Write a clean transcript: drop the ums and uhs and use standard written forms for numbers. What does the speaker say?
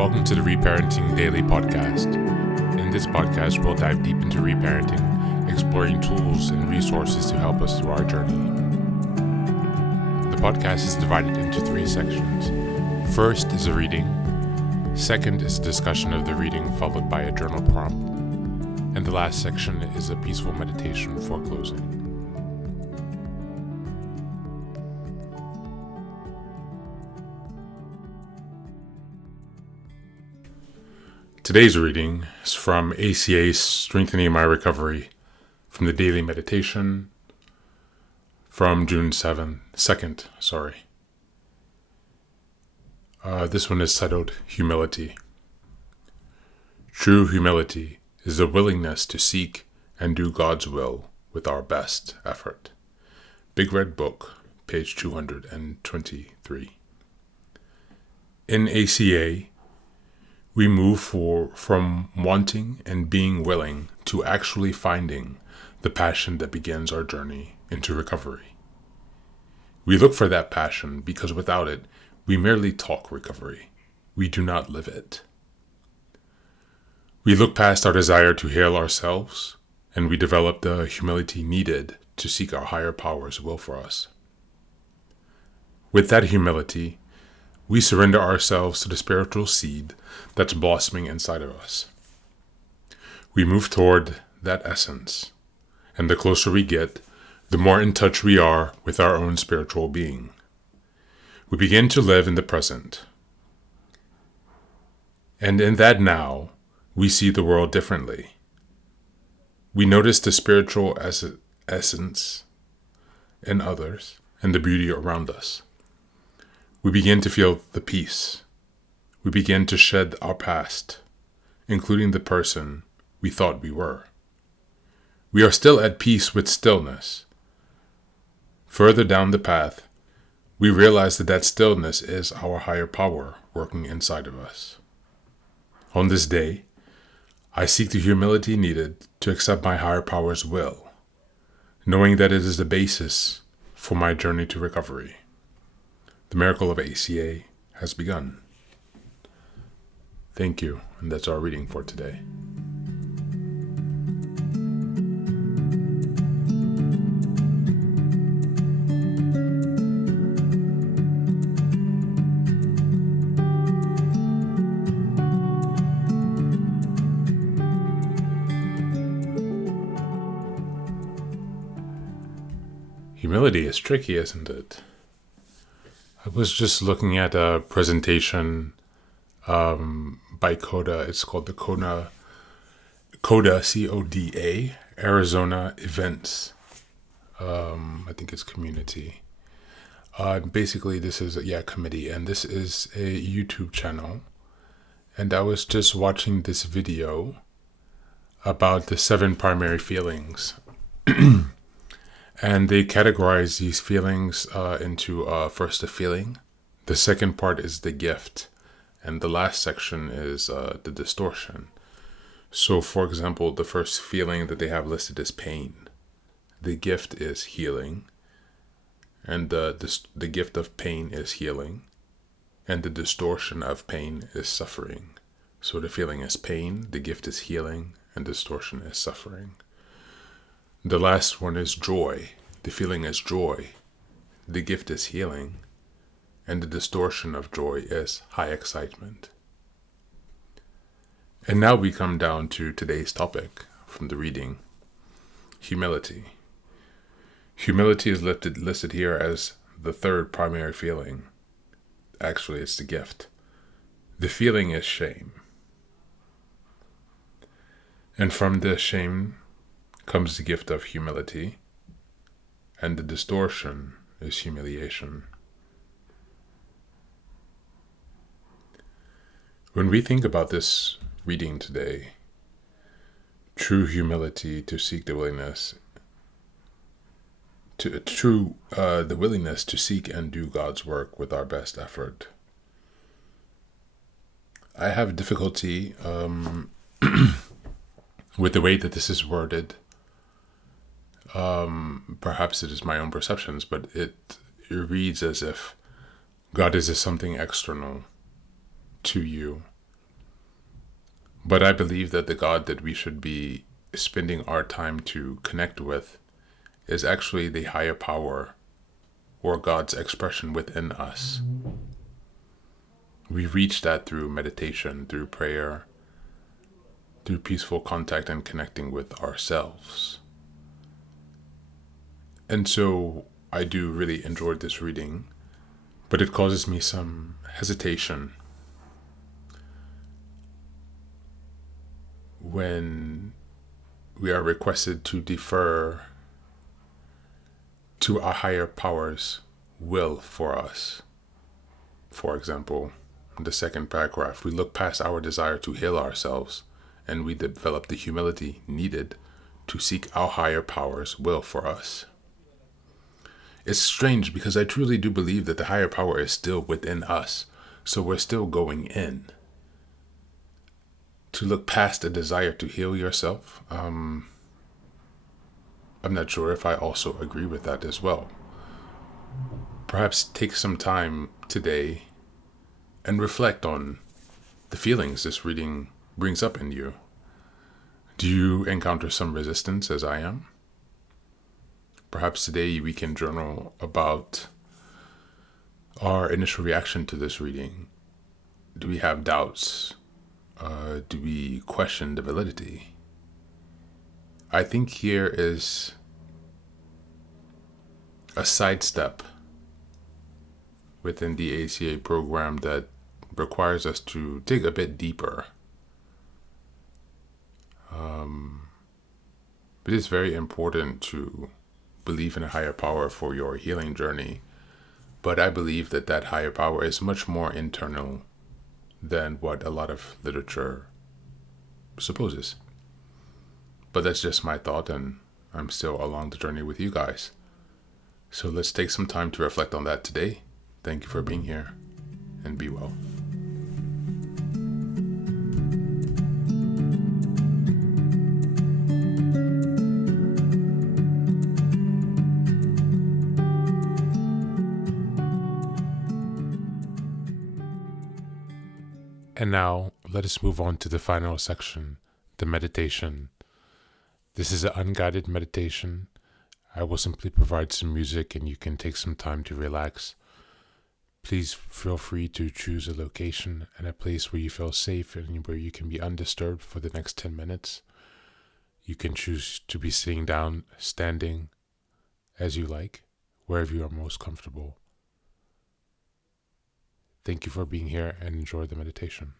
Welcome to the Reparenting Daily podcast. In this podcast, we'll dive deep into reparenting, exploring tools and resources to help us through our journey. The podcast is divided into 3 sections. First is a reading. Second is a discussion of the reading, followed by a journal prompt. And the last section is a peaceful meditation for closing. Today's reading is from ACA's Strengthening My Recovery, from the Daily Meditation from June 2nd. This one is titled Humility. True humility is the willingness to seek and do God's will with our best effort. Big Red Book, page 223. In ACA, we move from wanting and being willing to actually finding the passion that begins our journey into recovery. We look for that passion because without it, we merely talk recovery. We do not live it. We look past our desire to heal ourselves, and we develop the humility needed to seek our higher power's will for us. With that humility, we surrender ourselves to the spiritual seed that's blossoming inside of us. We move toward that essence, and the closer we get, the more in touch we are with our own spiritual being. We begin to live in the present. And in that now, we see the world differently. We notice the spiritual essence in others and the beauty around us. We begin to feel the peace. We begin to shed our past, including the person we thought we were. We are still at peace with stillness. Further down the path, we realize that stillness is our higher power working inside of us. On this day, I seek the humility needed to accept my higher power's will, knowing that it is the basis for my journey to recovery. The miracle of ACA has begun. Thank you, and that's our reading for today. Humility is tricky, isn't it? I was just looking at a presentation by CODA. It's called the CODA, CODA, Arizona Events. I think it's community. Basically, this is a committee, and this is a YouTube channel. And I was just watching this video about the 7 primary feelings. And they categorize these feelings into first a feeling. The second part is the gift. And the last section is the distortion. So, for example, the first feeling that they have listed is pain. The gift is healing. And the gift of pain is healing. And the distortion of pain is suffering. So the feeling is pain, the gift is healing, and distortion is suffering. The last one is joy. The feeling is joy. The gift is healing. And the distortion of joy is high excitement. And now we come down to today's topic from the reading. Humility. Humility is listed here as the 3rd primary feeling. Actually, it's the gift. The feeling is shame. And from this shame comes the gift of humility, and the distortion is humiliation. When we think about this reading today, true humility to seek the willingness the willingness to seek and do God's work with our best effort. I have difficulty with the way that this is worded. Perhaps it is my own perceptions, but it reads as if God is something external to you, But I believe that the God that we should be spending our time to connect with is actually the higher power or God's expression within us. We reach that through meditation, through prayer, through peaceful contact and connecting with ourselves. And so I do really enjoy this reading, but it causes me some hesitation when we are requested to defer to our higher power's will for us. For example, in the second paragraph, we look past our desire to heal ourselves and we develop the humility needed to seek our higher power's will for us. It's strange because I truly do believe that the higher power is still within us, so we're still going in. To look past a desire to heal yourself, I'm not sure if I also agree with that as well. Perhaps take some time today and reflect on the feelings this reading brings up in you. Do you encounter some resistance as I am? Perhaps today we can journal about our initial reaction to this reading. Do we have doubts? Do we question the validity? I think here is a sidestep within the ACA program that requires us to dig a bit deeper. It is very important to believe in a higher power for your healing journey, but I believe that that higher power is much more internal than what a lot of literature supposes. But that's just my thought, and I'm still along the journey with you guys. So let's take some time to reflect on that today. Thank you for being here, and be well. And now, let us move on to the final section, the meditation. This is an unguided meditation. I will simply provide some music and you can take some time to relax. Please feel free to choose a location and a place where you feel safe and where you can be undisturbed for the next 10 minutes. You can choose to be sitting down, standing, as you like, wherever you are most comfortable. Thank you for being here and enjoy the meditation.